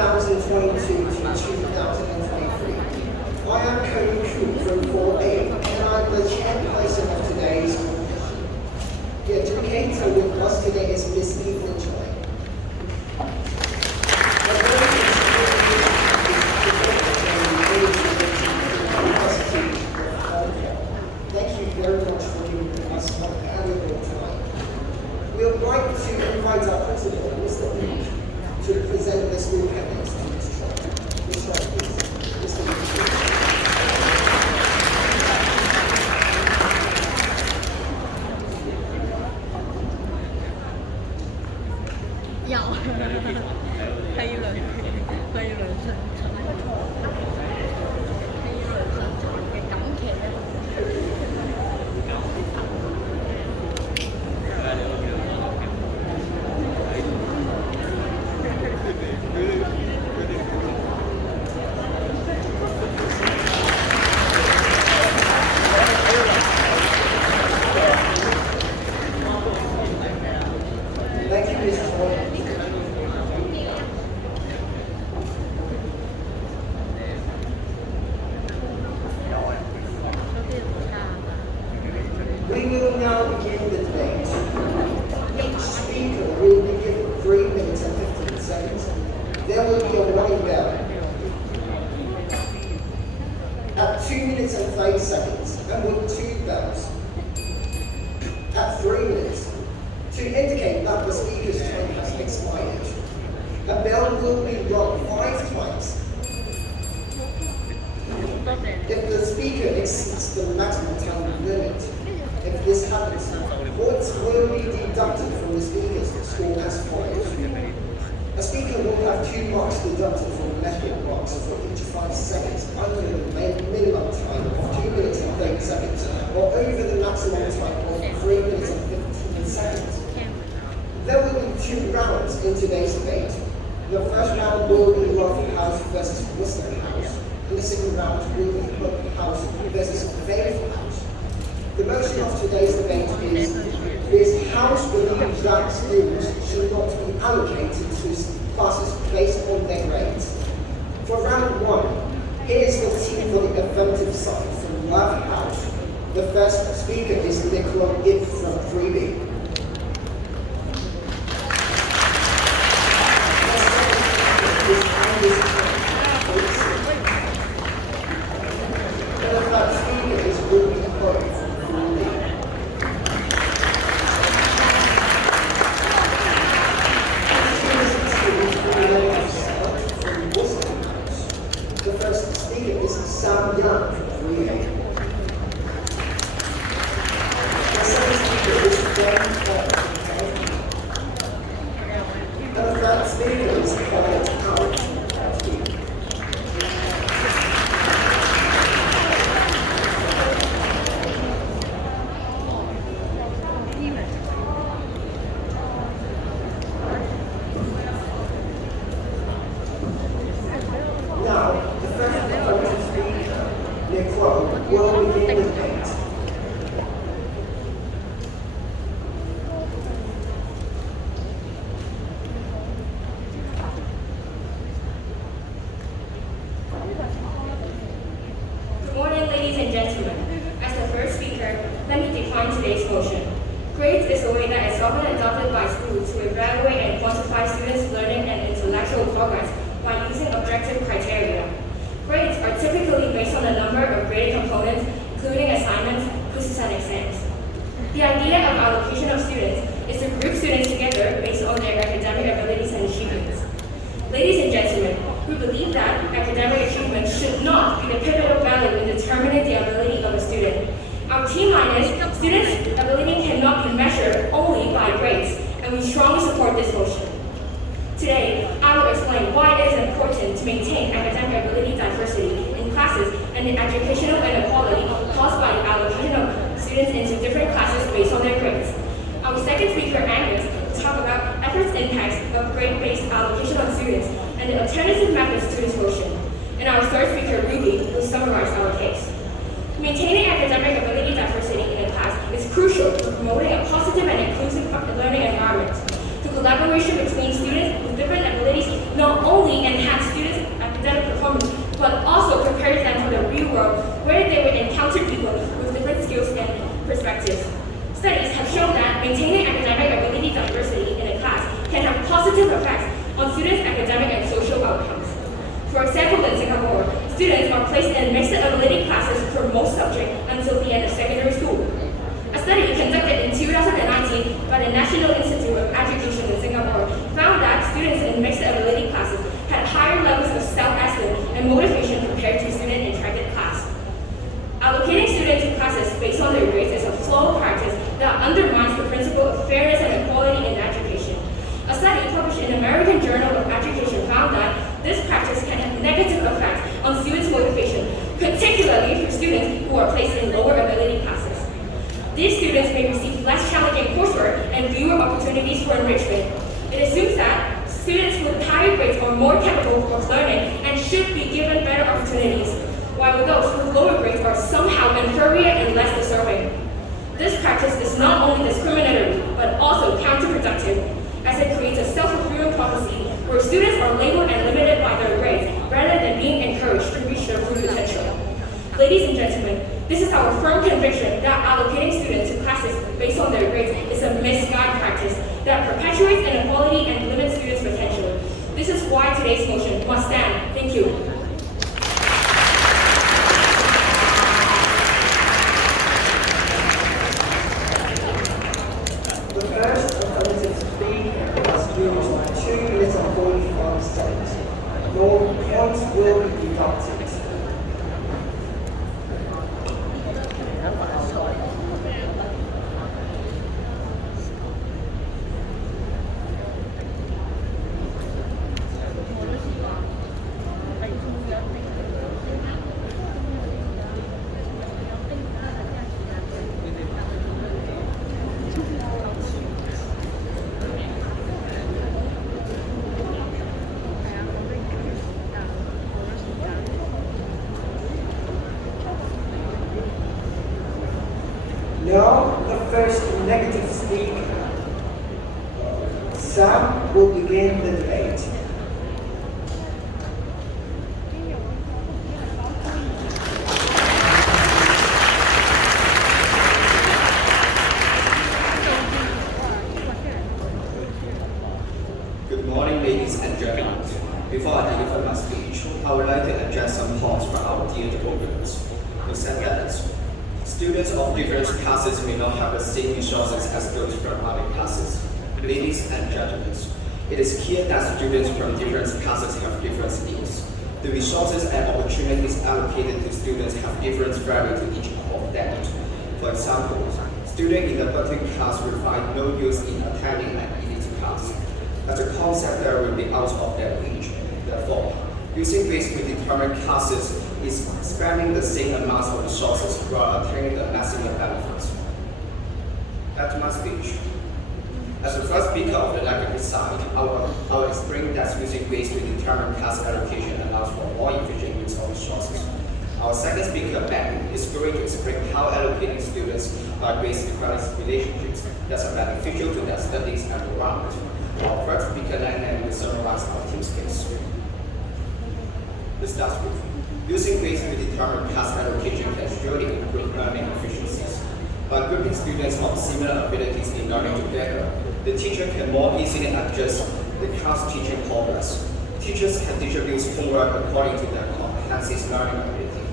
2022 to 2023. I am Cody K from 4A, and I'm the chairperson of today's conference. The Adjudicator with us today is Miss Evelyn C. Thank you very much for giving us a valuable time. We would like to invite our principal, Mr. Lee, to present the school headings to Mr. Chuen. Mr. Please. Mr. Lee. We will now begin the debate. Each speaker will be given 3 minutes and 15 seconds. There will be a running bell. At 2 minutes and 30 seconds, and with 2 bells. At 3 minutes, to indicate that the speaker's time has expired. A bell will be rung 5 times. If the speaker exceeds the maximum time limit, if this happens, points will be deducted from the speaker's score as follows. A speaker will have 2 marks deducted from the method box for each 5 seconds under the minimum time of 2 minutes and 30 seconds, or over the maximum time of 3 minutes and 15 seconds. There will be 2 rounds in today's debate. The first round will be Rough House versus Worcester House, and the second round will be Hook House versus Faithful House. The motion of today's debate is this House believes that students should not be allocated to classes based on their grades. For round 1, here is the team for the affirmative side from Love House. The first speaker is Nicola Ip from 3B. And the third speaker is Ruby Ho from 4B. The first speaker is Sam Young from 3A. The second speaker is Ben Hall from 5B. And the third speaker is Paul Howard from 5B. Now, the first affirmative speaker, Nicole, will begin the debate. Good morning, ladies and gentlemen. As the first speaker, let me define today's motion. Grades is a way that is often adopted by schools to evaluate and quantify students' learning and intellectual progress by using objective criteria. Grades are typically based on the number of graded components, including assignments, quizzes, and exams. The idea of allocation of students is to group students together based on their academic abilities and achievements. Ladies and gentlemen, we believe that academic achievement should not be the pivotal value in determining the ability of a student. Our team line is, students' ability cannot be measured only by grades, and we strongly support this motion. Today, I will explain why it is important to maintain academic ability diversity in classes and the educational inequality caused by the allocation of students into different classes based on their grades. Our second speaker, Angus, will talk about efforts impacts of grade-based allocation on students and the alternative methods to this motion. And our third speaker, Ruby, will summarize our case. Maintaining academic ability diversity in a class is crucial to promoting a positive and inclusive learning environment. The collaboration between students with different abilities not only enhances students' academic and social outcomes. For example, in Singapore, students are placed in mixed ability classes for most subjects until the end of secondary school. A study conducted in 2019 by the National Institute of Education in Singapore found that students in mixed ability classes had higher levels of self-esteem and motivation compared to students in target class. Allocating students to classes based on their grades is a flawed practice that undermines the principle of fairness and equality in education. A study published in the American Journal of Education found that this practice can have negative effects on students' motivation, particularly for students who are placed in lower ability classes. These students may receive less challenging coursework and fewer opportunities for enrichment. It assumes that students with higher grades are more capable of learning and should be given better opportunities, while those with lower grades are somehow inferior and less deserving. This practice is not only discriminatory, but also counterproductive, as it creates a self-fulfilling prophecy where students are labeled and limited by their grades rather than being encouraged to reach their full potential. Ladies and gentlemen, this is our firm conviction that allocating students to classes based on their grades is a misguided practice that perpetuates inequality and limits students' potential. This is why today's motion must stand. Thank you. The first affirmative speaker must use 2 minutes and 45 seconds. Your points will be deducted. Now, the first negative speaker, Sam, will begin the debate. Good morning, ladies and gentlemen. Before I deliver my speech, I would like to address some points from our dear programs. To set that, students of different classes may not have the same resources as those from other classes. Ladies and gentlemen, it is clear that students from different classes have different needs. The resources and opportunities allocated to students have different value to each of them. For example, students in the button class will find no use in attending an elite class, as the concept there will be out of their reach. Therefore, using grades to determine classes is spending the same amount of resources while attaining the maximum benefits. Back to my speech. As the first speaker of the negative side, I will explain that using grades to determine class allocation allows for more efficient use of resources. Our second speaker, Ben, is going to explain how allocating students by grades develops relationships that are beneficial to their studies and environment. Our third speaker, Lan, will summarize our team skills. Let's start with using grades to determine class allocation can surely improve learning efficiencies. By grouping students of similar abilities in learning together, the teacher can more easily adjust the class teaching progress. Teachers can distribute homework according to their comprehensive learning ability.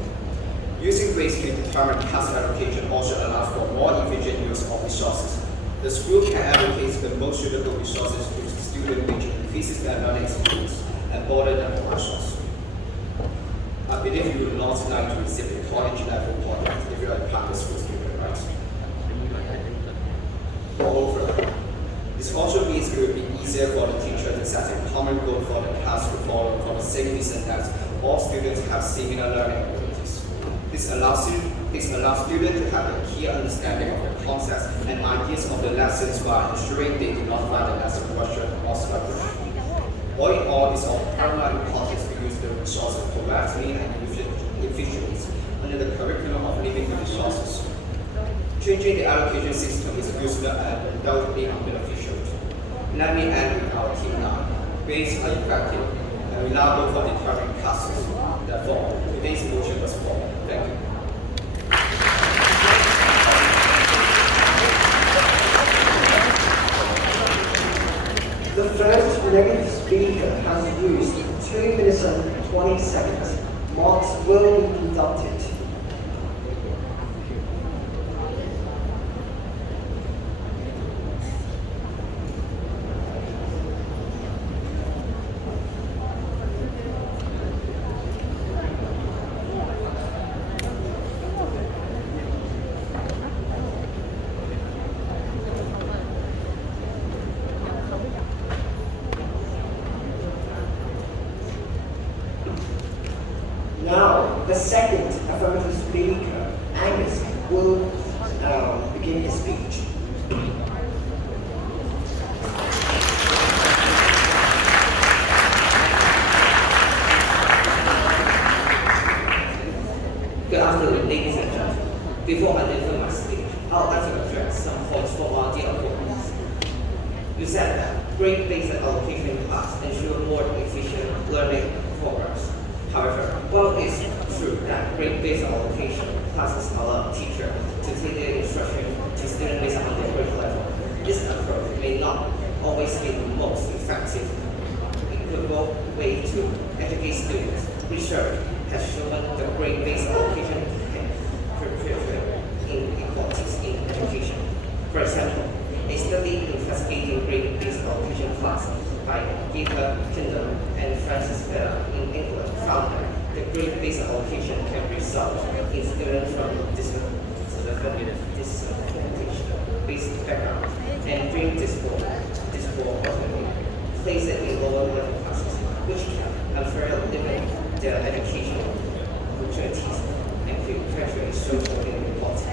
Using grades to determine class allocation also allows for more efficient use of resources. The school can allocate the most suitable resources to the student which increases their learning experience and broaden their resources. I believe you would not like to receive a college level project if you are a private school student, right? Moreover, this also means it will be easier for the teacher to set a common goal for the class to follow for the same reason that all students have similar learning abilities. This allows students to have a clear understanding of the concepts and ideas of the lessons while ensuring they do not find the lesson question or sluggish. All in all, it's of paramount importance to use the resources correctly and efficiently under the curriculum of living with resources. Changing the allocation system is useful and undoubtedly beneficial. Let me end with our team now. Grades are effective and reliable for determining classes. Therefore, today's motion was formed. Thank you. The first negative speaker has used 2 minutes and 20 seconds, marks will be deducted. Now, the second affirmative speaker, Angus, will begin his speech. Good afternoon, ladies and gentlemen. Before I deliver my speech, I would like to address some points for our dear audience. You said that grade-based allocation class ensure more efficient learning progress. However, while it's true that grade-based allocation classes allow teachers to take their instruction to students based on their grade level, this approach may not always be the most effective, equitable way to educate students. Research has shown the grade-based allocation can perpetuate inequalities in education. For example, a study investigating grade-based allocation class by Gita Kindle and Francis Bella in England found that the grade-based allocation can result in students from disadvantaged basic background and bring disproportionately placed in lower level classes, which can unfairly limit their educational opportunities and perpetuate social inequality.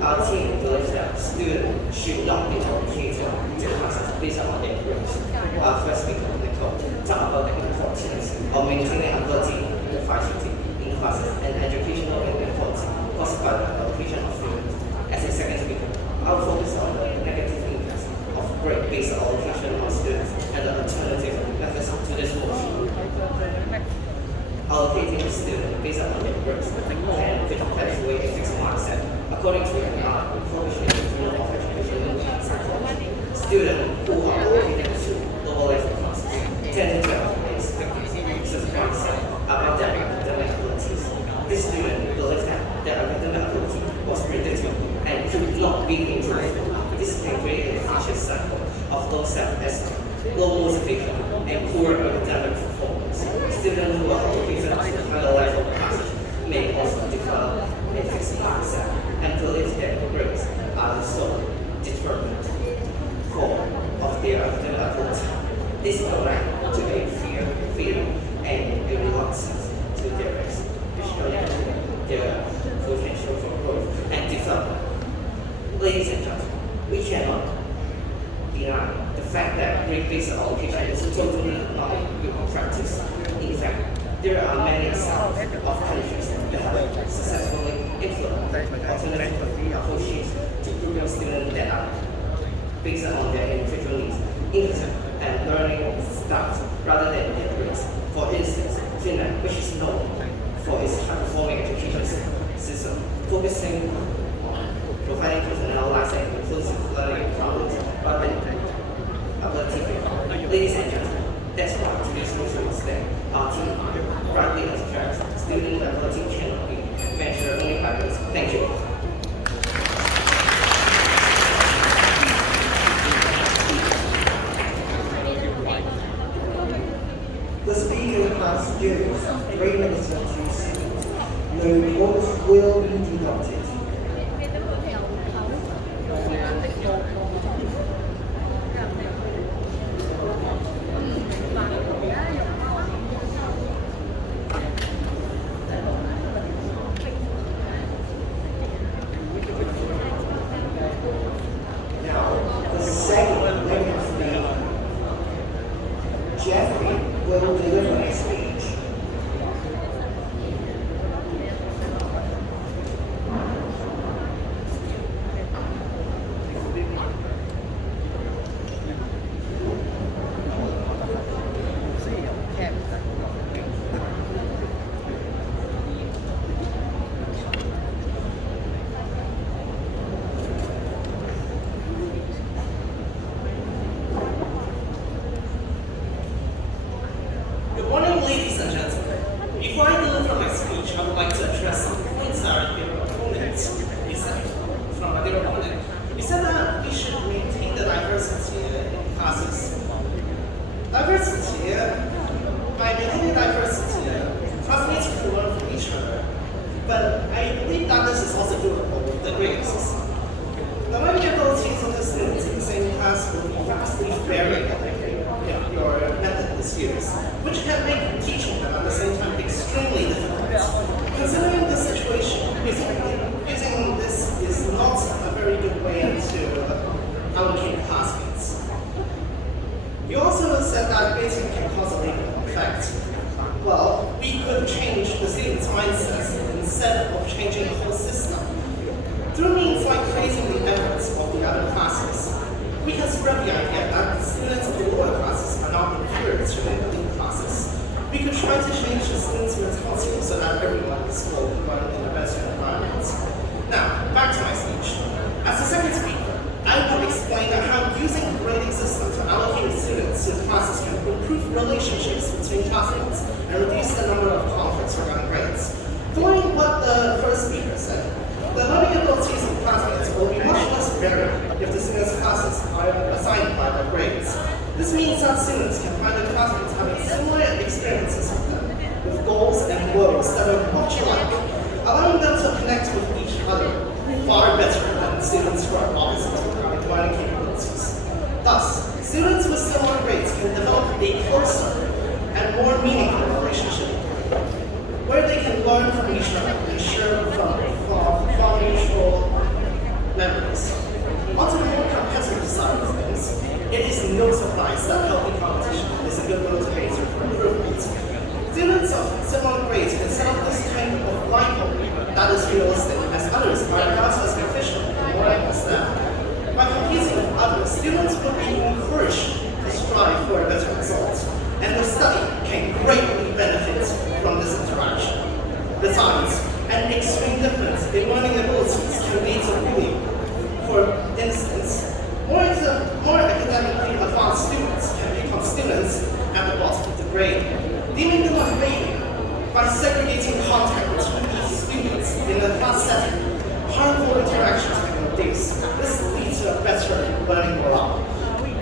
Our team believes that students should not be allocated to classes based on their grades. Our first speaker, Nicole, talked about the importance of maintaining ability diversity in classes and educational inequality caused by the allocation of students. As a second speaker, I will focus on the negative impacts of grade-based allocation on students and the alternative methods to this motion. Allocating a student based on their grades can perpetuate a fixed mindset. According to an article published in the Journal of Education and Psychology, students who are allocated to lower level classes tend to have a skepticism mindset about their academic abilities. This student believes that their academic ability was predictable and could not be improved. This can create a vicious cycle of low self-esteem, low motivation, and poor academic performance. Students who are allocated to higher level classes may also develop a fixed mindset and believe their grades are the sole determinant of their academic ability. This can lead to a fear and a reluctance to their potential for growth and development. Ladies and gentlemen, we cannot deny the fact that grade-based allocation is totally not a good practice. In fact, there are many examples of countries that have successfully implemented alternative approaches to program students that are based on their individual needs, interest, and learning styles rather than their grades. For instance, Finland, which is known for its high-performing education system, focusing on providing personalized and inclusive learning problems rather than ability. Ladies and gentlemen, that's why today's motion is that our team rightly abstracts student ability cannot be measured only by grades. Thank you. The speaker has used 3 minutes and 2 seconds. No votes will be deducted. Will deliver a speech. by maintaining diversity, classmates can learn from each other. But I believe that this is also doable with the grading system. The learning abilities of the students in the same class will be vastly varying if your method is used, which can make teaching them at the same time extremely difficult. Considering the situation, using this is not a very good way to allocate classmates. You also said that grading can cause a negative effect. Well, we could change the students' mindsets instead of changing the whole system. Through means like praising the efforts of the other classes, we can spread the idea that the students of the lower classes are not inferior to the elite classes. We could try to change the students' mentality so that everyone is will learn in a better environment. Now, back to my speech. As the second speaker, I will explain how using the grading system to allocate students to classes can improve relationships between classmates and reduce the number of conflicts around grades. Following what the first speaker said, the learning abilities of classmates will be much less varied if the students' classes are assigned by their grades. This means that students can find their classmates having similar experiences with them, with goals and woes that are much alike, allowing them to connect with each other far better than students who are opposite regarding learning capabilities. Thus, students with similar grades can develop a closer and more meaningful relationship where they can learn from each other and share from mutual memories. On to the more competitive side of things, it is no surprise that healthy competition is a good motivator for improvement. Students of similar grades can set up this kind of rivalry that is realistic, as others are not as efficient and more as them. By competing with others, students will be encouraged to strive for a better result, and the study can greatly benefit from this interaction. Besides, an extreme difference in learning abilities can lead to bullying. For instance, more academically advanced students can become students at the bottom of the grade, deeming them a failure. By segregating contact between these students in a class setting, harmful interactions can reduce. This leads to a better learning morale.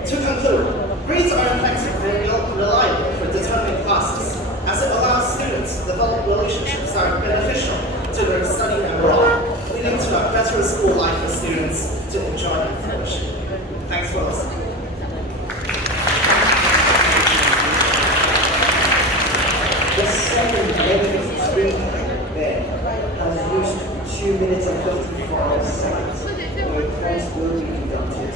To conclude, grades are effective and reliable for determining classes, as it allows students to develop relationships that are beneficial to their study and morale, leading to a better school life for students to enjoy and flourish. Thanks for listening. The second negative speaker there has used 2 minutes and 55 seconds, where points will be deducted.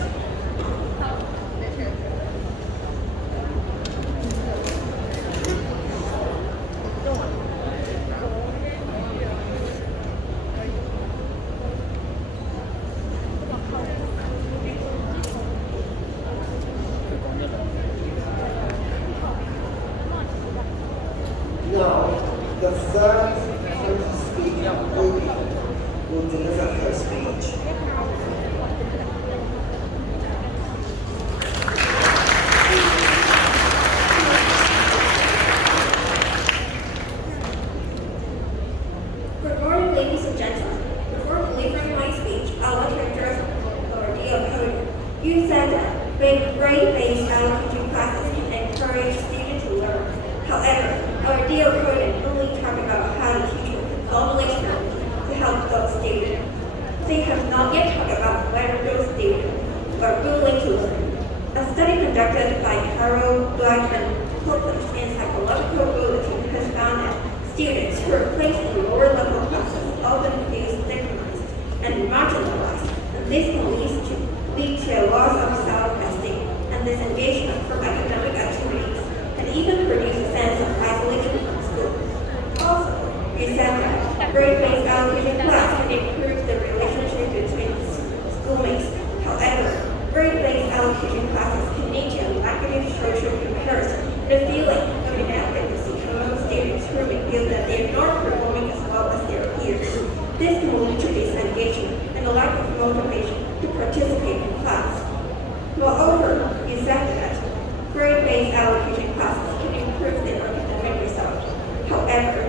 Now, the third speaker will deliver her speech. Good morning, ladies and gentlemen. Before delivering my speech, I want to address our dear You said that grade-based allocation classes can encourage students to learn. However, our dear opponent only talked about how to teach global experiment to help those students. They have not yet talked about whether those students are willing to learn. A study conducted by Carol Black and published in Psychological Bulletin has found that students who are placed in lower level classes often feel stigmatized and marginalized, and this can lead to a loss of self-esteem and disengagement from academic activities, and even produce a sense of isolation from school. Also, you said that grade-based allocation class can improve the relationship between schoolmates. However, grade-based allocation classes can lead to a negative social comparison, the feeling of inadequacy among students who may feel that they are not performing as well as their peers. This can lead to disengagement and a lack of motivation to participate in class. Moreover, you said that grade-based allocation classes can improve their academic results. However,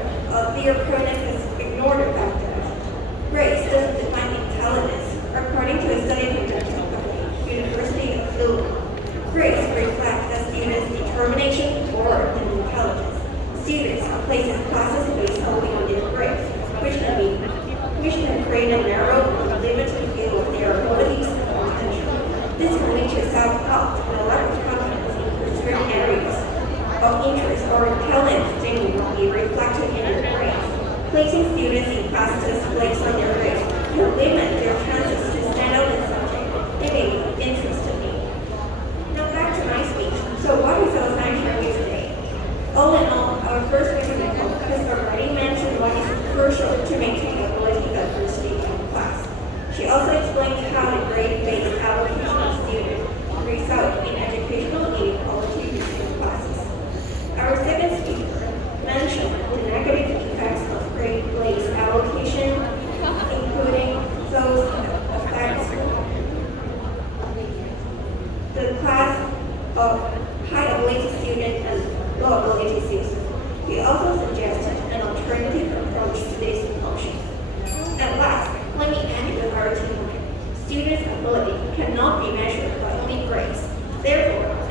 the opponent has ignored the fact that grades doesn't define intelligence. According to a study conducted by the University of Louisville, grades reflect a student's determination or places classes based solely on their grades, which can create a narrow and limited view of their abilities and potential. This can lead to self-doubt and a lack of confidence in certain areas of interest or talent they will be reflected in their grades. Placing students in classes based on their grades can limit their chances to stand out in subject they may be interested in. Now back to my speech. So what results I share with you today? All in all, our first speaker has already mentioned what is crucial to maintain ability diversity in class. She also explained how the grade-based allocation of students result in educational inequality between classes. Our second speaker mentioned the negative effects of grade-based allocation, including those affects the class of high ability students and low ability students. He also suggested an alternative approach to this motion. At last, let me end with our teamwork. Students' ability cannot be measured by only grades. Therefore,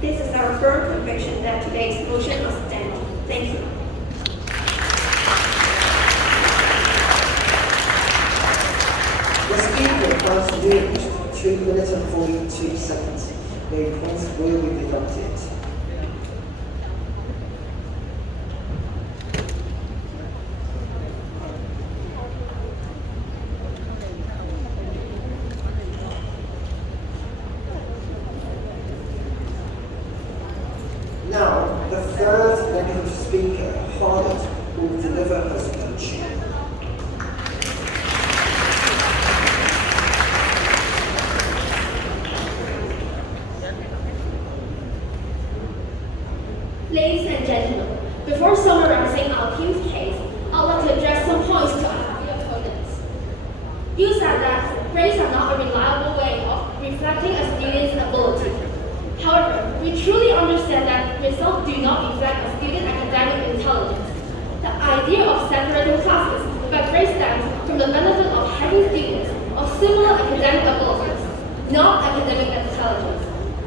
this is our firm conviction that today's motion must stand. Thank you. The speaker has used 2 minutes and 42 seconds. Their points will be deducted. Now, the third negative speaker, Harlot, will deliver her speech. Ladies and gentlemen, before summarizing our team's case, I'd like to address some points to our dear opponents. You said that grades are not a reliable way of reflecting a student's ability. However, we truly understand that results do not reflect a student's academic intelligence. The idea of separating classes by grade stems from the benefit of having students of similar academic abilities, not academic intelligence.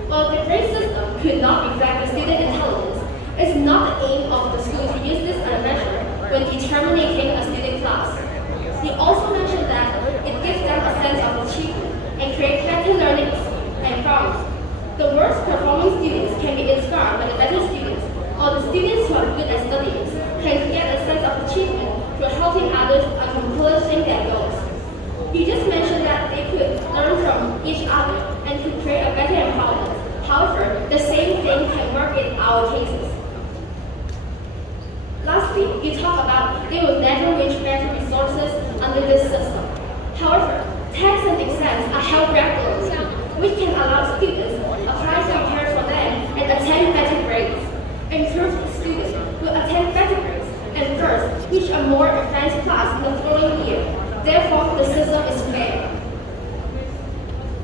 While the grade system could not reflect the student intelligence, it's not the aim of the school to use this as a measure when determining a student class. They also mentioned that it gives them a sense of achievement and creates better learning environment. The worst performing students can be inspired by the better students, or the students who are good at studying can get a sense of achievement through helping others accomplishing their goals. You just mentioned that they could learn from each other and could create a better environment. However, the same thing can work in our cases. Lastly, you talk about they will never reach better resources under this system. However, tests and exams are held regularly, which can allow students apply compare for them and attain better grades. Improved students will attain better grades and first reach a more advanced class in the following year. Therefore, the system is fair.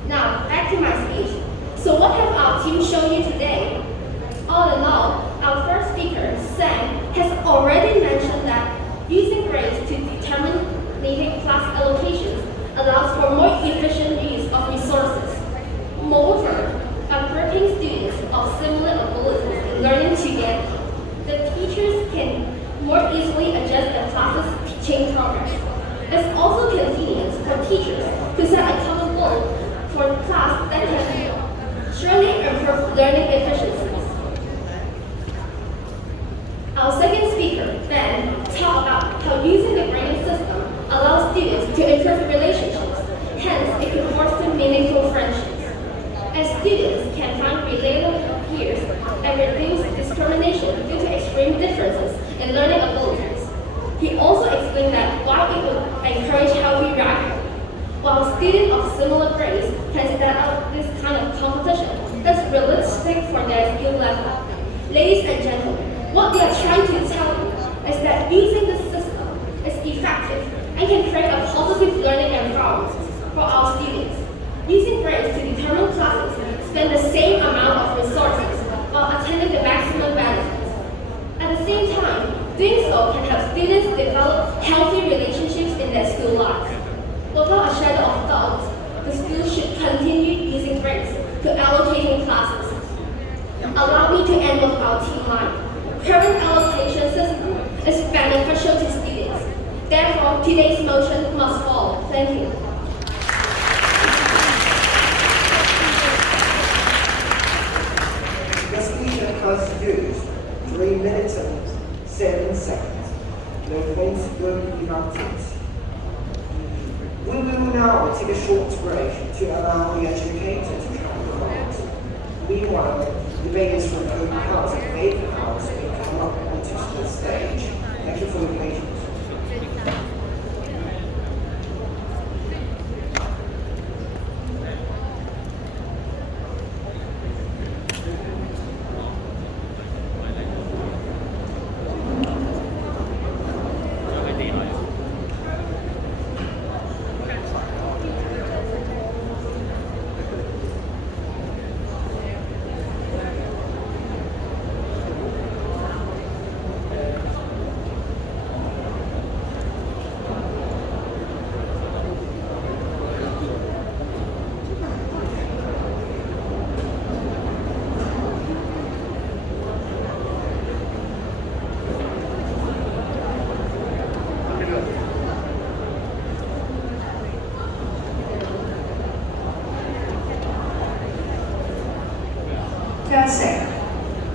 Now, back to my speech. So what have our team shown you today? All in all, our first speaker, Sam, has already mentioned that using grades to determine leading class allocations allows for more efficient use of resources. Moreover, by grouping students of similar abilities in learning together, the teachers can more easily adjust their classes' teaching progress. It's also convenient for teachers to set a common goal for the class that can surely improve learning efficiencies. Our second speaker, Ben, talked about how using the grading system allows students to improve relationships, hence it can foster meaningful friendships. As students can find relatable peers and reduce discrimination due to extreme differences in learning abilities. He also explained that while it would encourage healthy rivalry, while students of similar grades can stand out this kind of competition that's realistic for their skill level. Ladies and gentlemen, what they are trying to tell you is that using this system is effective and can create a positive learning environment for our students. Using grades to determine classes spend the same amount of resources while attaining the maximum benefits. At the same time, doing so can help students develop healthy relationships in their school lives. Without a shadow of doubt, the school should continue using grades to allocating classes. Allow me to end with our team line. current allocation system is beneficial to students. Therefore, today's motion must fall. Thank you. The speaker has used 3 minutes and 7 seconds. No points will be deducted. We will now take a short break to allow the educator to count the votes. Meanwhile, debaters from Interhouse and Interhouse will come up onto the stage. Thank you for your patience.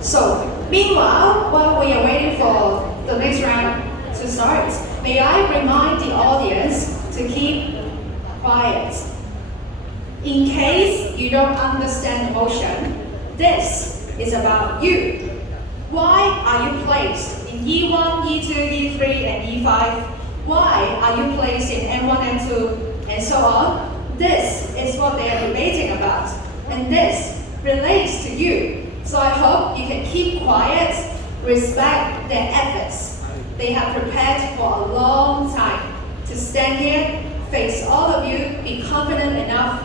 So, meanwhile, while we are waiting for the next round to start, may I remind the audience to keep quiet. In case you don't understand the motion, this is about you. Why are you placed in E1, E2, E3, and E5? Why are you placed in N1, N2, and so on? This is what they are debating about, and this relates to you. So I hope you can keep quiet, respect their efforts. They have prepared for a long time to stand here, face all of you, be confident enough,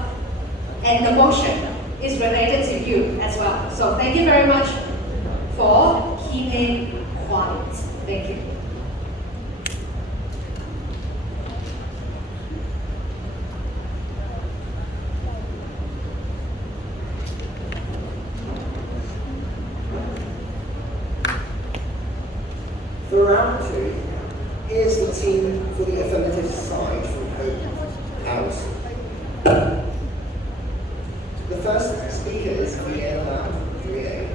and the motion is related to you as well. So thank you very much for keeping quiet. Thank you. For round 2, here's the team for the affirmative side from House. The first speaker is Yuen from 3A.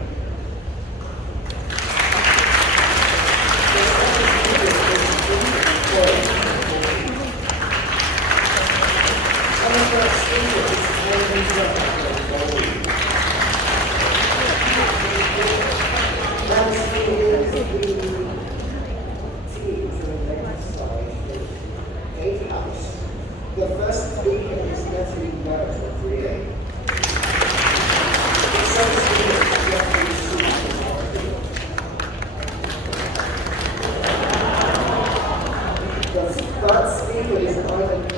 The second speaker is Chuen. And the third speaker is Evelyn C. Round 3 is the Interhouse. The first speaker is Yuen from 3A. The second speaker is Evelyn C. The third speaker is Cody K.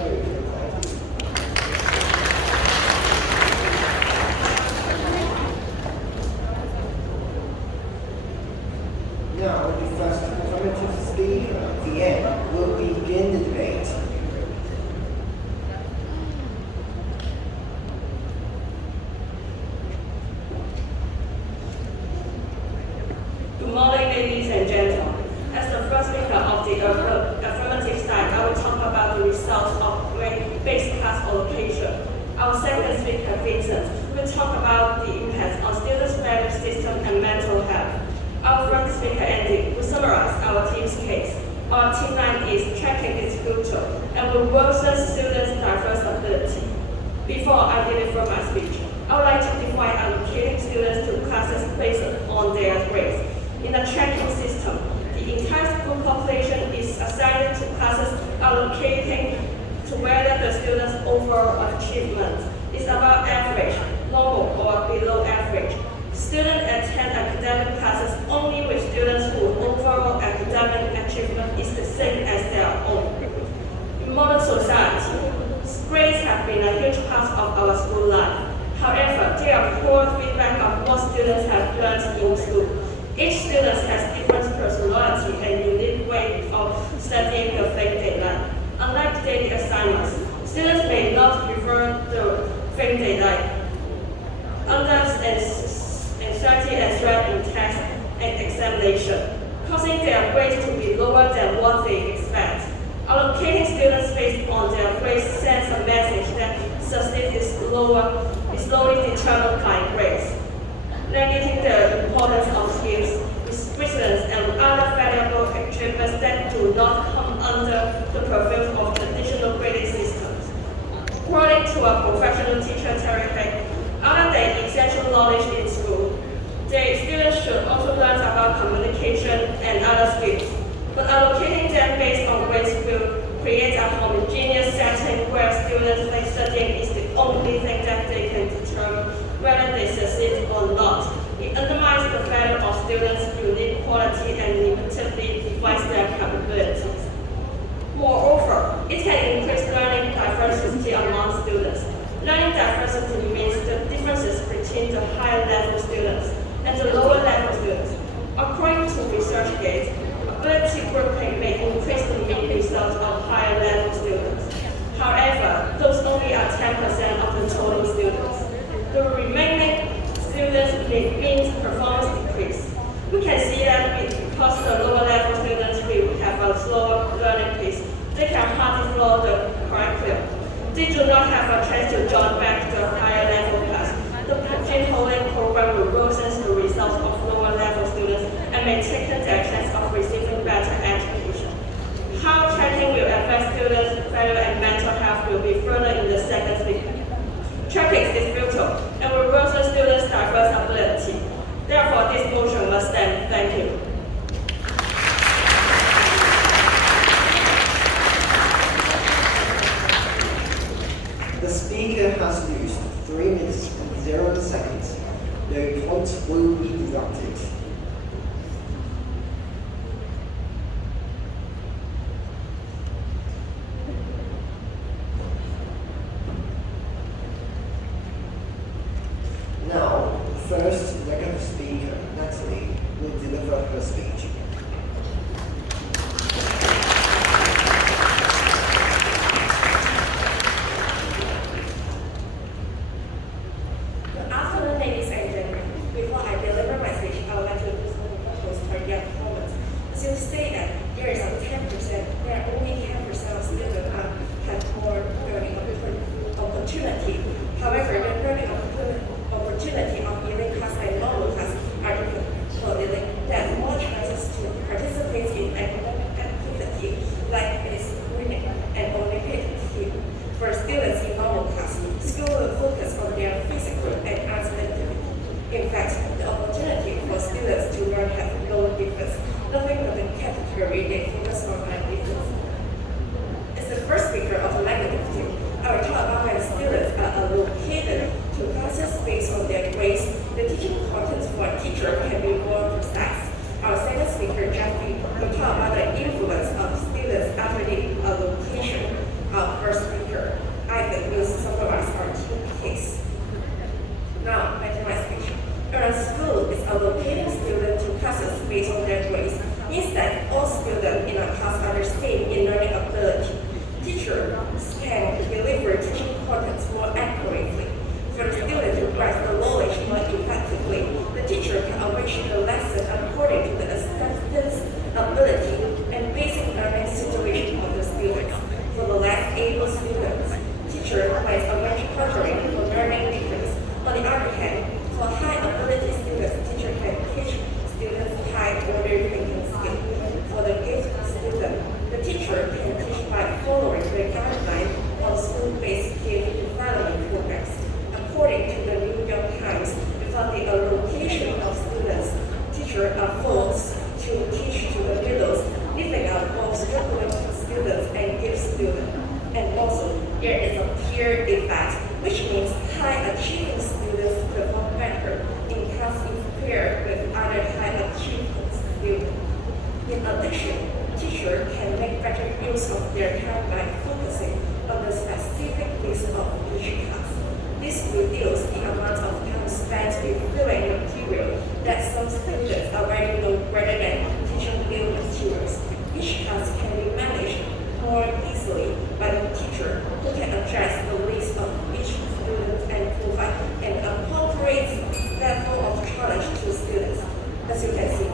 Now, the first affirmative speaker, Yuen, will begin the debate. Good morning, ladies and gentlemen. As the first speaker of the affirmative side, I will talk about the results of grade-based class allocation. Our second speaker, Vincent, will talk about the impact on students' value system and mental health. Our third speaker, Andy, will summarize our team's case. Our team line is tracking its future and will worsen students' diverse ability. Before I deliver my speech, I would like to define allocating students to classes based on their grades. In the tracking system, the entire school population is assigned to classes allocating to whether the student's overall achievement is above average, normal, or below average. Students attend academic classes only with students whose overall academic achievement is the same as their own. In modern society, grades have been a huge part of our school life. However, there are poor feedback of what students have learned in school. Each student has different personality and unique way of studying the same daylight. Unlike daily assignments, students may not prefer the same daylight. Under anxiety and stress in tests and exams, examination, causing their grades to be lower than what they expect. Allocating students based on their grades sends a message that success is slowly determined by grades, negating the importance of skills, resilience, and other valuable attributes that do not come under the purview of traditional grading systems. According to a professional teacher terrific, other than essential knowledge in school, the students should also learn about communication and other skills. But allocating them based on grades will create a homogeneous setting where students think studying is the only thing that they can determine whether they succeed or not. It undermines the value of students' unique quality and negatively defines their capabilities. Moreover, it can increase learning diversity among students. Learning diversity means the differences between the higher level students and the lower level students. According to ResearchGate, ability grouping may increase the mean results of higher level students. However, those only are 10% of the total students. The remaining students mean performance decrease. We can see that because the lower level students will have a slower learning pace, they can hardly follow the curriculum. They do not have a chance to join back the higher level class. The pigeonholing program will worsen the results of lower level students and may take their chance of receiving better education. How tracking will affect students' value and mental health will be further in the second speaker. Tracking is brutal and will worsen students' diverse ability. Therefore, this motion must stand. Thank you. The speaker has used 3 minutes and 0 seconds. The points will be deducted. Now, first regular speaker, Natalie, will deliver her speech. Good afternoon, ladies and gentlemen. Before I deliver my speech, I would like to host our young performance. As you say that there is a 10%, there are only 10% of students have more learning opportunity. However, the learning opportunity of elite class and normal class are different. For elite, there are more chances to participate in academic activity like quiz, reading, and Olympic team. For students in normal class, school will focus on their physical and arts activity. In fact, the opportunity for students to learn have no difference. Nothing but the category they focus on are different. As the first speaker of the negative team, I will talk about when students are allocated to classes based on their grades. The teaching content for a teacher can be more precise. Our second speaker, Jeffrey, will talk about the influence of students after the allocation. Our first speaker, Ivan, will summarize our team case. Now, back to my speech. Our school is allocating students to classes based on their grades. Means that all students in a class are the same in learning ability. Teachers can deliver teaching content more accurately. For the student to grasp the knowledge more effectively, the teacher can arrange the lesson according to the student's ability and basic learning situation of the student. For the less able students, teacher might arrange tutoring for learning difference. On the other hand, for high ability students, teacher can teach students high order thinking skill. For the gifted student, the teacher can teach by following the guideline of school-based gift development programs. According to the New York Times, without the allocation of students, teachers are forced to teach to the widows, leaving out both struggling students and gifted students. And also, there is a peer effect, which means high-achieving students perform better in class if paired with other high-achieving students. In addition, teachers can make better use of their time by focusing on the specific needs of each class. This reduces the amount of time spent reviewing material that some students already know rather than teaching new materials. Each class can be managed more easily by the teacher who can address the needs of each student and provide an appropriate level of challenge to students. As you can see,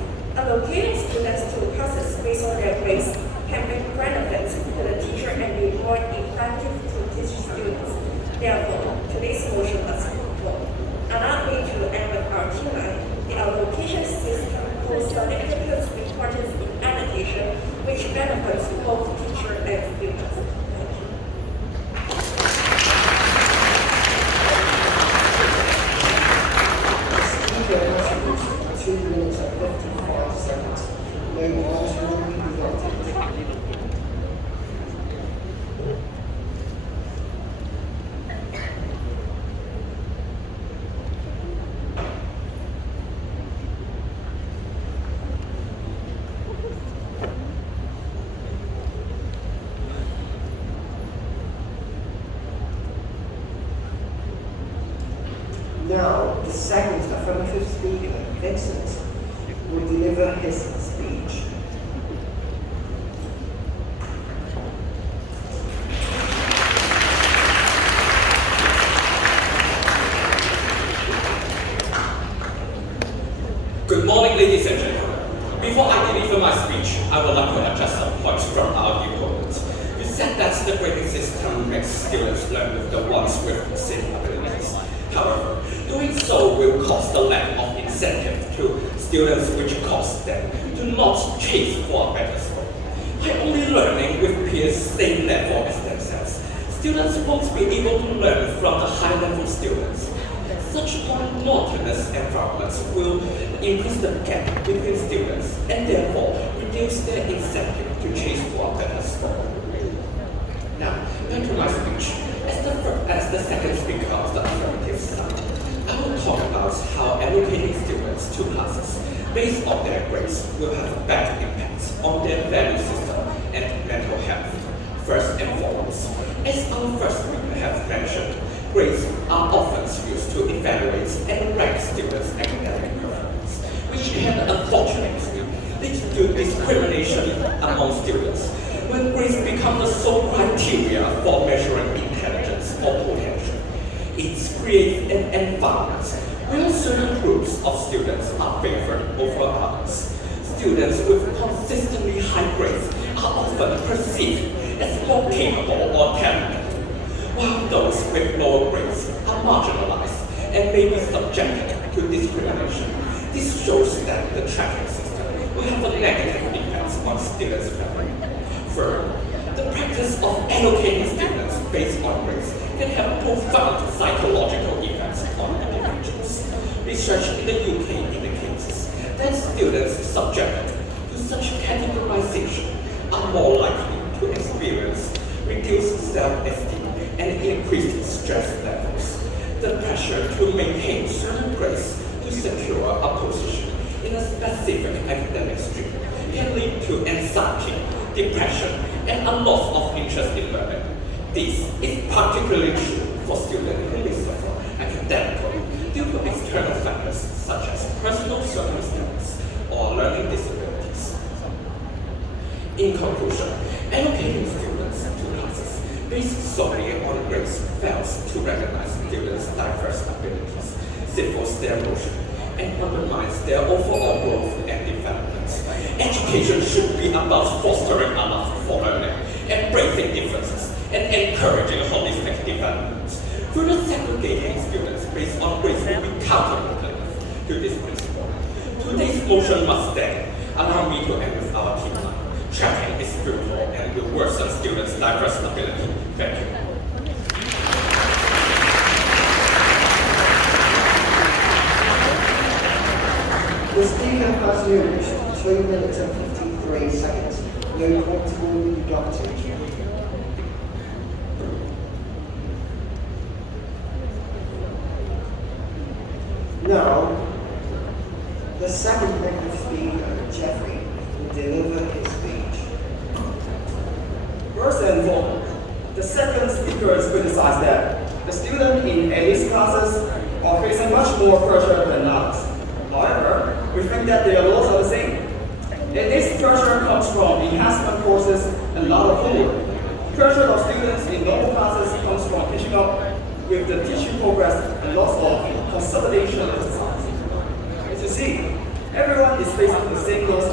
Allocating students to classes based on their grades can bring benefits to the teacher and be more effective to teach students. Therefore, today's motion must vote. Allow me to end with our key line. The allocation system holds significant importance in education, which benefits both teacher and students. Thank you. Speaker has 2 minutes and 55 seconds. No points will be deducted. Now, the second affirmative speaker, Vincent, will deliver his speech. Good morning, ladies and gentlemen. Before I deliver my speech, I would like to address some points from our opponents. You said that the grading system makes students learn with the ones with the same abilities. However, doing so will cause the lack of incentive to students, which cause them to not chase for a better score. By only learning with peers same level as themselves, students won't be able to learn from the high-level students. Such monotonous environments will increase the gap between students and therefore reduce their incentive to chase for a better score. Now, back to my speech. As the second speaker of the affirmative side, I will talk about how allocating students to classes based on their grades will have bad impacts on their value system and mental health. First and foremost, as our first speaker has mentioned, grades are often used to evaluate and rank students' academic performance, which can unfortunately lead to discrimination among students when grades become the sole criteria for measuring intelligence or potential. It creates an environment where certain groups of students are favored over others. Students with consistently high grades are often perceived as more capable or talented, while those with lower grades are marginalized and may be subjected to discrimination. This shows that the tracking system will have a negative impact on students' value. Third, the practice of allocating students based on grades can have profound psychological effects on individuals. Research in the UK indicates that students subjected to such categorization are more likely to experience reduced self-esteem and increased stress levels. The pressure to maintain certain grades to secure a position in a specific academic stream can lead to anxiety, depression, and a loss of interest in learning. This is particularly true for students who may suffer academically due to external factors such as personal circumstances or learning disabilities. In conclusion, allocating students to classes based solely on grades fails to recognize students' diverse abilities, stifles their motion, and undermines their overall growth and development. Education should be about fostering a love for learning, embracing differences, and encouraging holistic development. Further segregating students based on grades will be counterproductive to this principle. Today's motion must stand. Allow me to end with our key line. Tracking is brutal and will worsen students' diverse ability. Thank you. The speaker has used 2 minutes and 53 seconds. No points will be deducted. Now, the second native speaker, Jeffrey, will deliver his speech. First and foremost, the second speaker has criticized that the students in ACE classes are facing much more pressure than others. However, we think that their roles are the same. And this pressure comes from enhancement courses and a lot of homework. Pressure of students in normal classes comes from catching up with the teaching progress and lots of consolidation exercise. As you see, everyone is facing the same goals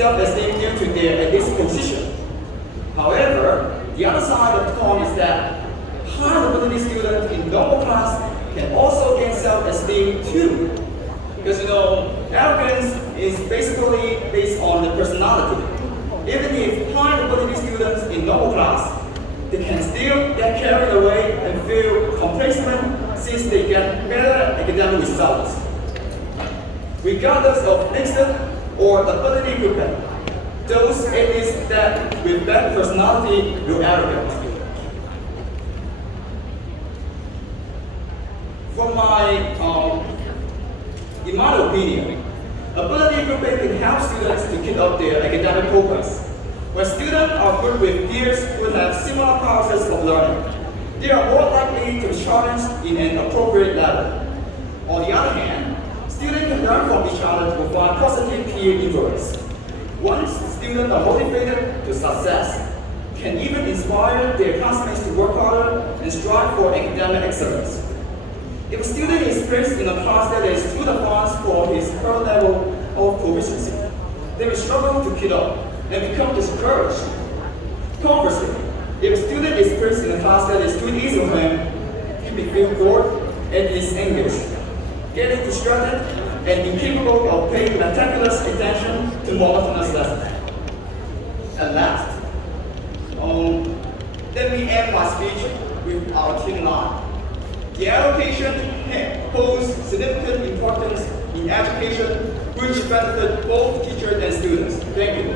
self-esteem due to their elite position. However, the other side of the coin is that high ability students in normal class can also gain self-esteem too. Because arrogance is basically based on the personality. Even if high ability students in normal class, they can still get carried away and feel complacent since they get better academic results. Regardless of mixed or ability grouping, those athletes that with bad personality will arrogant. In my opinion, ability grouping can help students to keep up their academic focus. When students are grouped with peers who have similar process of learning, they are more likely to be challenged in an appropriate level. On the other hand, students can learn from each other to find positive peer influence. Once students are motivated to success, can even inspire their classmates to work harder and strive for academic excellence. If a student is placed in a class that is too advanced for his current level of proficiency, they will struggle to keep up and become discouraged. Conversely, if a student is placed in a class that is too easy for him, he may feel bored and disengaged, getting distracted and incapable of paying meticulous attention to monotonous lessons. And last, let me end my speech with our team line. The allocation holds significant importance in education, which benefits both teachers and students. Thank you.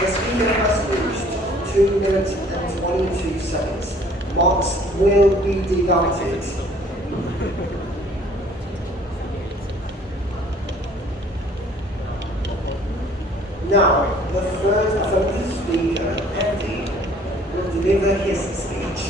The speaker has reached 2 minutes and 22 seconds. Marks will be deducted. Now, the third affirmative speaker, Andy, will deliver his speech.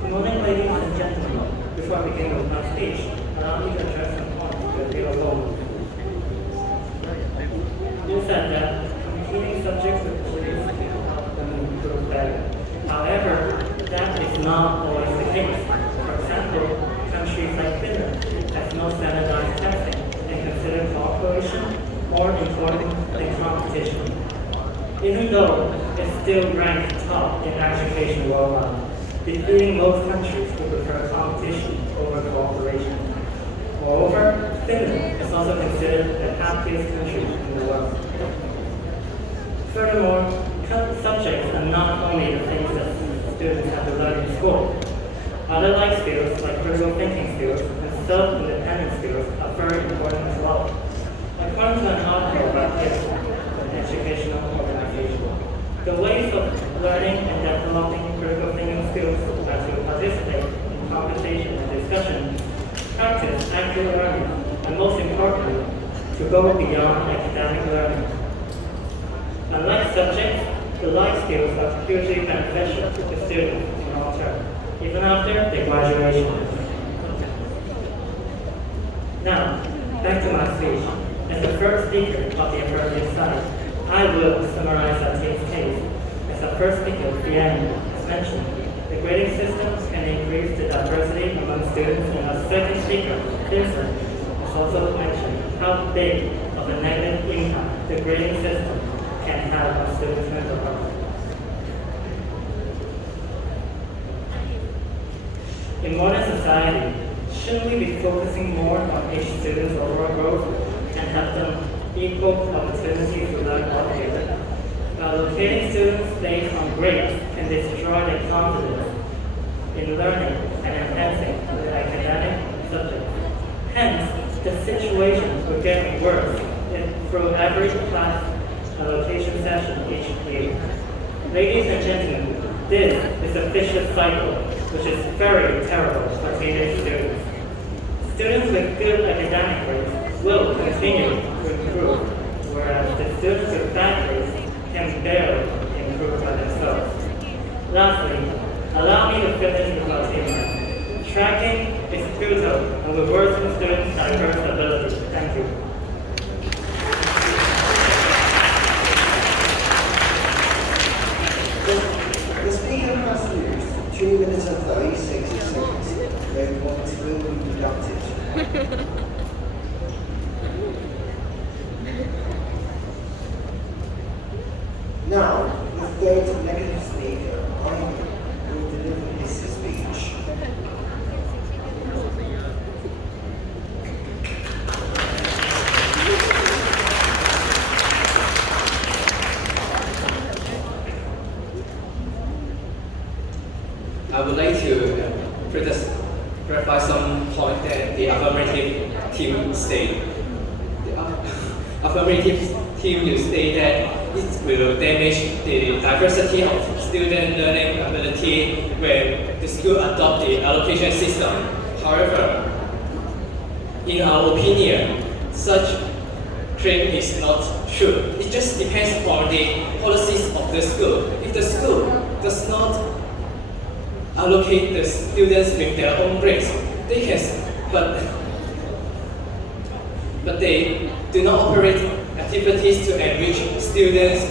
Good morning, ladies and gentlemen. Before I begin with my speech, allow me to address some points that we are going. You said that completing subjects with police can help them improve better. However, that is not always the case. For example, countries like Finland have no standardized testing and consider cooperation more important than competition. Even though it's still ranked top in education worldwide, defeating most countries who prefer competition over cooperation. Moreover, Finland is also considered the happiest country in the world. Furthermore, subjects are not only the things that students have to learn in school. Other life skills like critical thinking skills and self-independent skills are very important as well. According to an article about this, an educational organization, the ways of learning and developing critical thinking skills are to participate in conversation and discussion, practice active learning, and most importantly, to go beyond academic learning. Unlike subjects, the life skills are hugely beneficial to students in long term, even after their graduation. Now, back to my speech. As the first speaker of the affirmative side, I will summarize our team's case. As the first speaker, Yuen, has mentioned, the grading system can increase the diversity among students, and our second speaker, Vincent, has also mentioned how big of a negative impact the grading system can have on students' mental health. In modern society, shouldn't we be focusing more on each student's overall growth and have them equal opportunities to learn altogether? Allocating students based on grades can destroy their confidence in learning and enhancing the academic subjects. Hence, the situation will get worse through every class allocation session each year. Ladies and gentlemen, this is a vicious cycle which is very terrible for teenage students. Students with good academic grades will continue to improve, whereas the students with bad grades can barely improve by themselves. Lastly, allow me to finish with our teamwork. Tracking is pivotal and reversing students' diverse abilities. Thank you. 2 minutes and 36 seconds. The points will be deducted. Now, the third negative speaker, Yuen, will deliver his speech. I would like to clarify some point that the affirmative team state. The affirmative team will state that it will damage the diversity of student learning ability when the school adopt the allocation system. However, in our opinion, such claim is not true. It just depends on the policies of the school. If the school does not allocate the students with their own grades, they can, but they do not operate activities to enrich students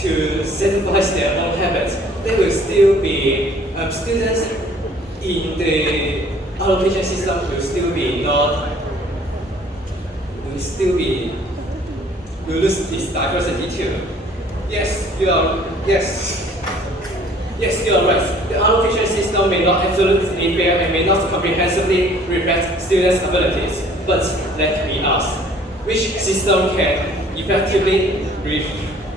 to satisfy their own habits. There will still be students in the allocation system will lose this diversity too. Yes, you are right. The allocation system may not absolutely fair and may not comprehensively reflect students' abilities. But let me ask, which system can effectively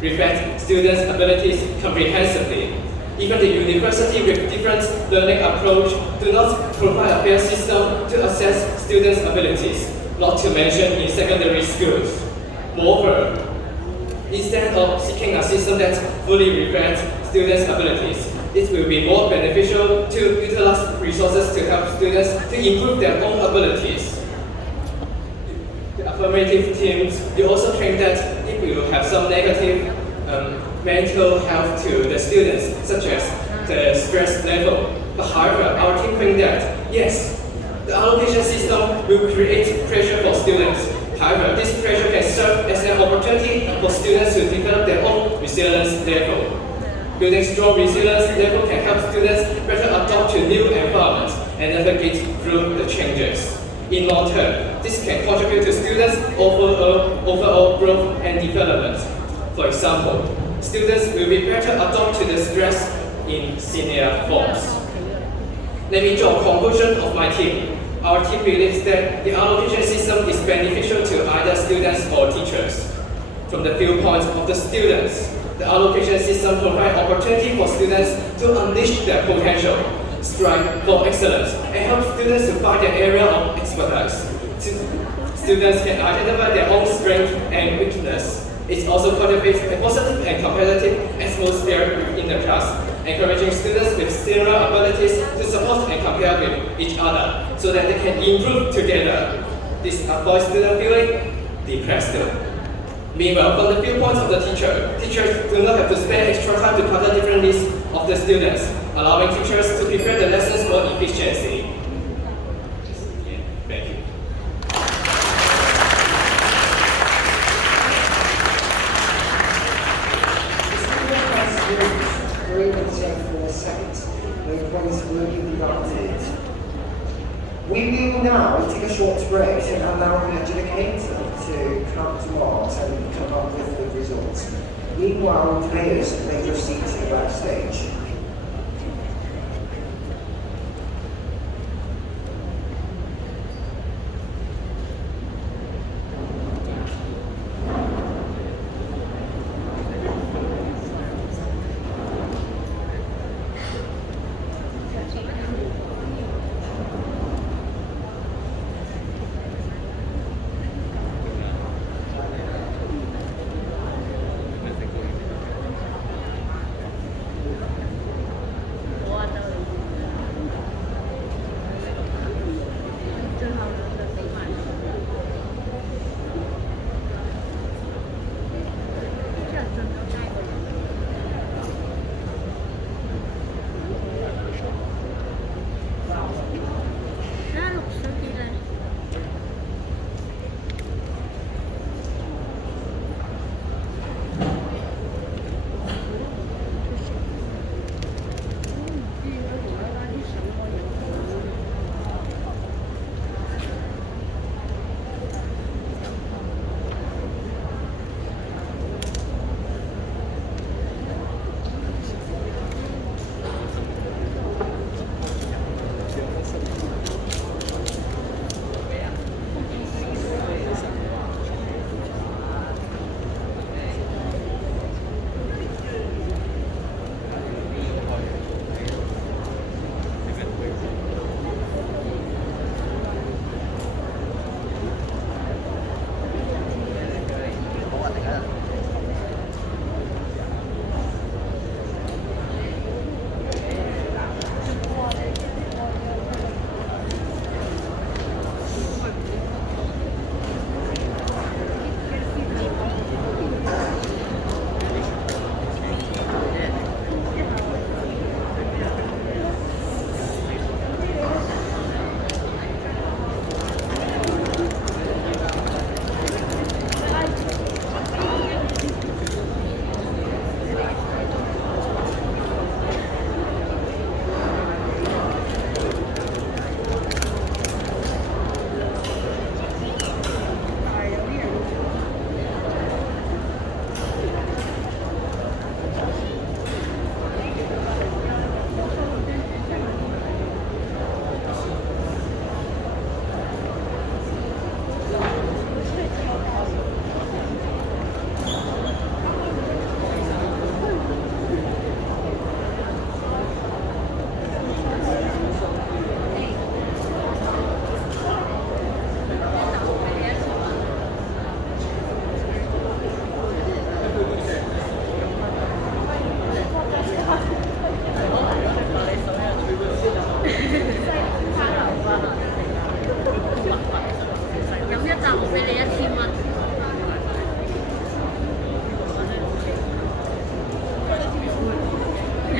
reflect students' abilities comprehensively? Even the university with different learning approach do not provide a fair system to assess students' abilities, not to mention in secondary schools. Moreover, instead of seeking a system that fully reflects students' abilities, it will be more beneficial to utilize resources to help students to improve their own abilities. The affirmative teams will also claim that it will have some negative mental health to the students, such as the stress level. But however, our team claims that yes, the allocation system will create pressure for students. However, this pressure can serve as an opportunity for students to develop their own resilience level. Building strong resilience level can help students better adapt to new environments and navigate through the changes. In long term, this can contribute to students' overall growth and development. For example, students will be better adapt to the stress in senior forms. Let me draw a conclusion of my team. Our team believes that the allocation system is beneficial to either students or teachers. From the viewpoint of the students, the allocation system provides opportunity for students to unleash their potential, strive for excellence, and help students to find their area of expertise. Students can identify their own strength and weakness. It also cultivates a positive and competitive atmosphere in the class, encouraging students with similar abilities to support and compare with each other so that they can improve together. This avoids students feeling depressed. Meanwhile, from the viewpoint of the teacher, teachers do not have to spend extra time to cover different needs of the students, allowing teachers to prepare the lessons for efficiency. Thank you. We will now take a short break and allow the adjudicator to count to marks and come up with the results. Meanwhile, players may proceed to the backstage.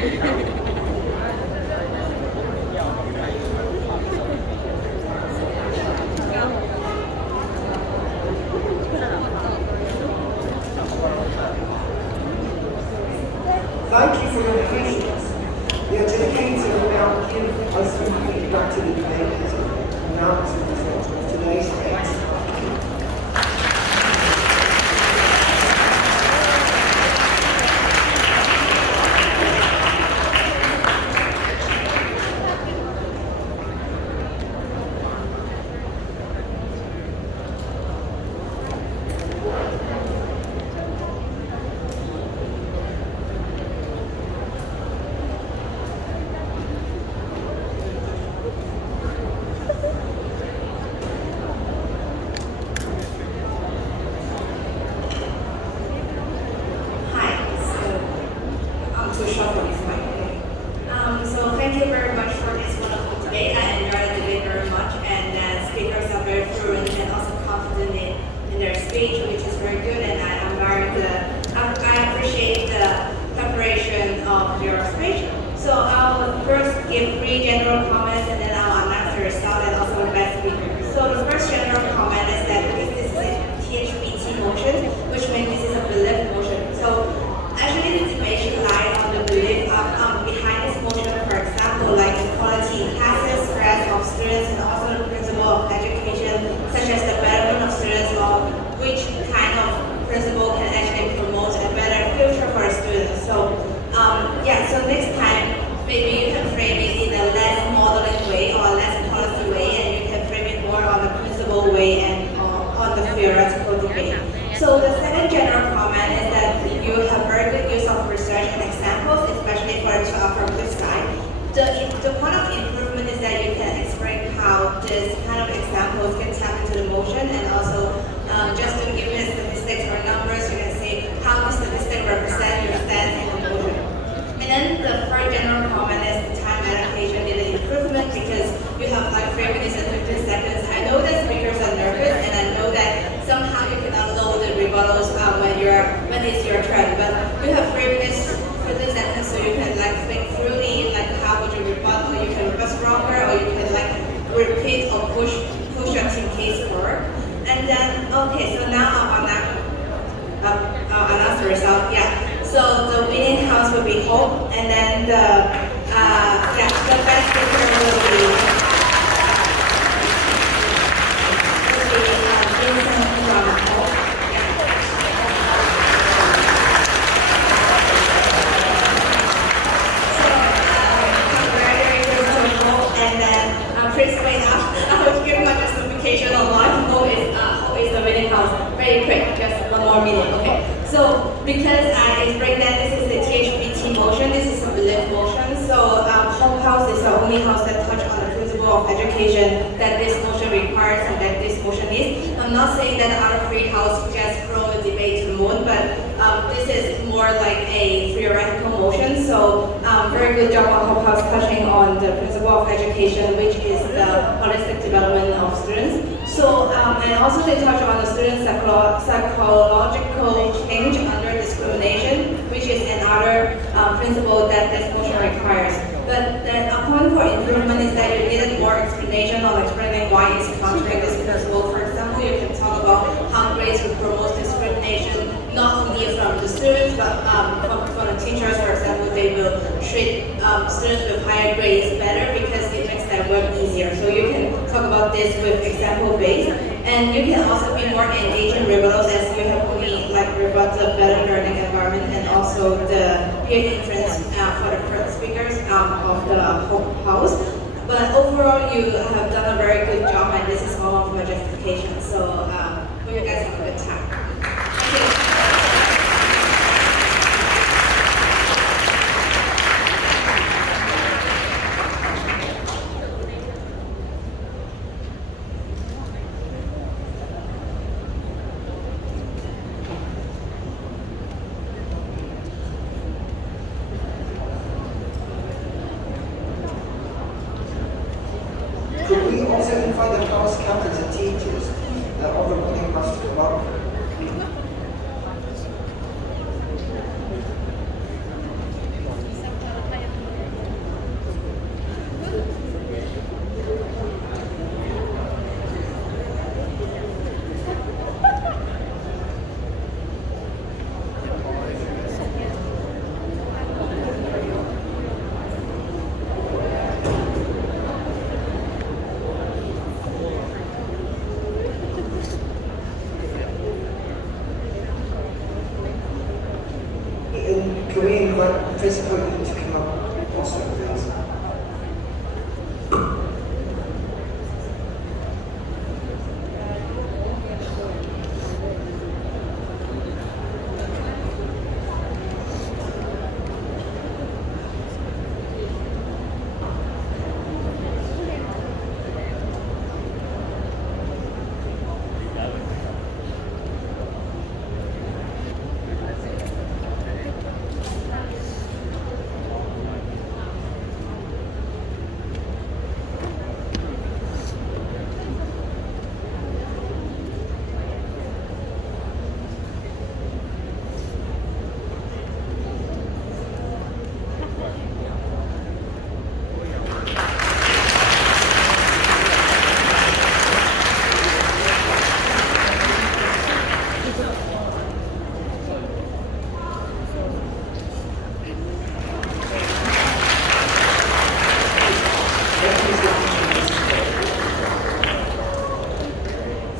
Thank you for your patience. The adjudicator will now give us some feedback to the debaters and announce the results of today's debate. So thank you very much for this wonderful debate. I enjoyed the debate very much, and speakers are very fluent and also confident in their speech, which is very good. And I appreciate the preparation of your speech. So I will first give 3 general comments, and then I'll announce the result and also the best speaker. So the first general comment is that because this is a THBT motion, which means this is a belief motion. So actually, the debate should lie on the belief behind this motion. For example, like equality in classes, stress of students, and also the principle of education, such as the betterment of students, or which kind of principle can actually promote a better future for students. So, so next time, maybe you can frame it in a less modeling way or a less policy way, and you can frame it more on the principle way and on the theoretical debate. So the second general comment is that you have very good use of research and examples, especially for the affirmative side. The point of improvement is that you can explain how this kind of examples can tap into the motion, and also just to give me statistics or numbers, you can say how the statistic represents your stance in the motion. And then the third general comment is the time allocation needed improvement, because you have like 3 minutes and 15 seconds. I know that speakers are nervous, and I know that somehow you cannot load the rebuttals when it's your turn, but you have 3 minutes, 15 seconds, so you can like think through how would you rebut, or you can rebut stronger, or you can like repeat or push your team case forward. And then okay, so now I'll announce the result. Yeah. So the winning house will be Hope, and then the best speaker will be Vincent from Hope. And then please wait up. I will give my justification on why Hope is the winning house. Very quick, just 1 more minute. Okay. So because I explained that this is the THBT motion, this is a belief motion. So Hope House is the only house that touches on the principle of education that this motion requires and that this motion needs. I'm not saying that the other 3 houses just throw the debate to the moon, but this is more like a theoretical motion. So very good job on Hope House touching on the principle of education, which is the holistic development of students. So and also they touch on the student psychological change under discrimination, which is another principle that this motion requires. But the point for improvement is that you needed more explanation on explaining why it's countering this principle. For example, you can talk about how grades will promote discrimination, not only from the students, but from the teachers. For example, they will treat students with higher grades better because it makes their work easier. So you can talk about this with example based, and you can also be more engaging rebuttals, as you have only like rebut the better learning environment and also the peer influence for the first speakers of the Hope House. But overall, you have done a very good job, and this is all of my justification. So hope you guys have a good time. Thank you. Could we also invite the house captains and teachers of the voting class to come up? Can we invite Principal Yuen to come up also, please?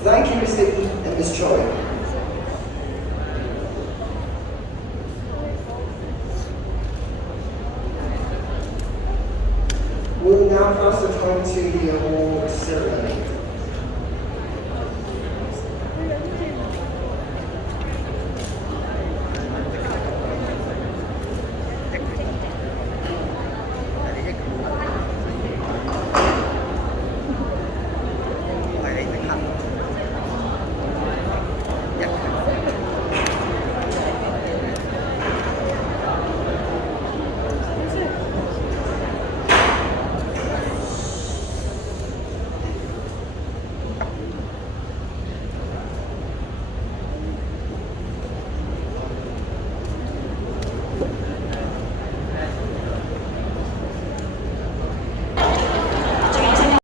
Thank you, Mr. E and Ms. Chuen. We'll now pass the time to the award ceremony.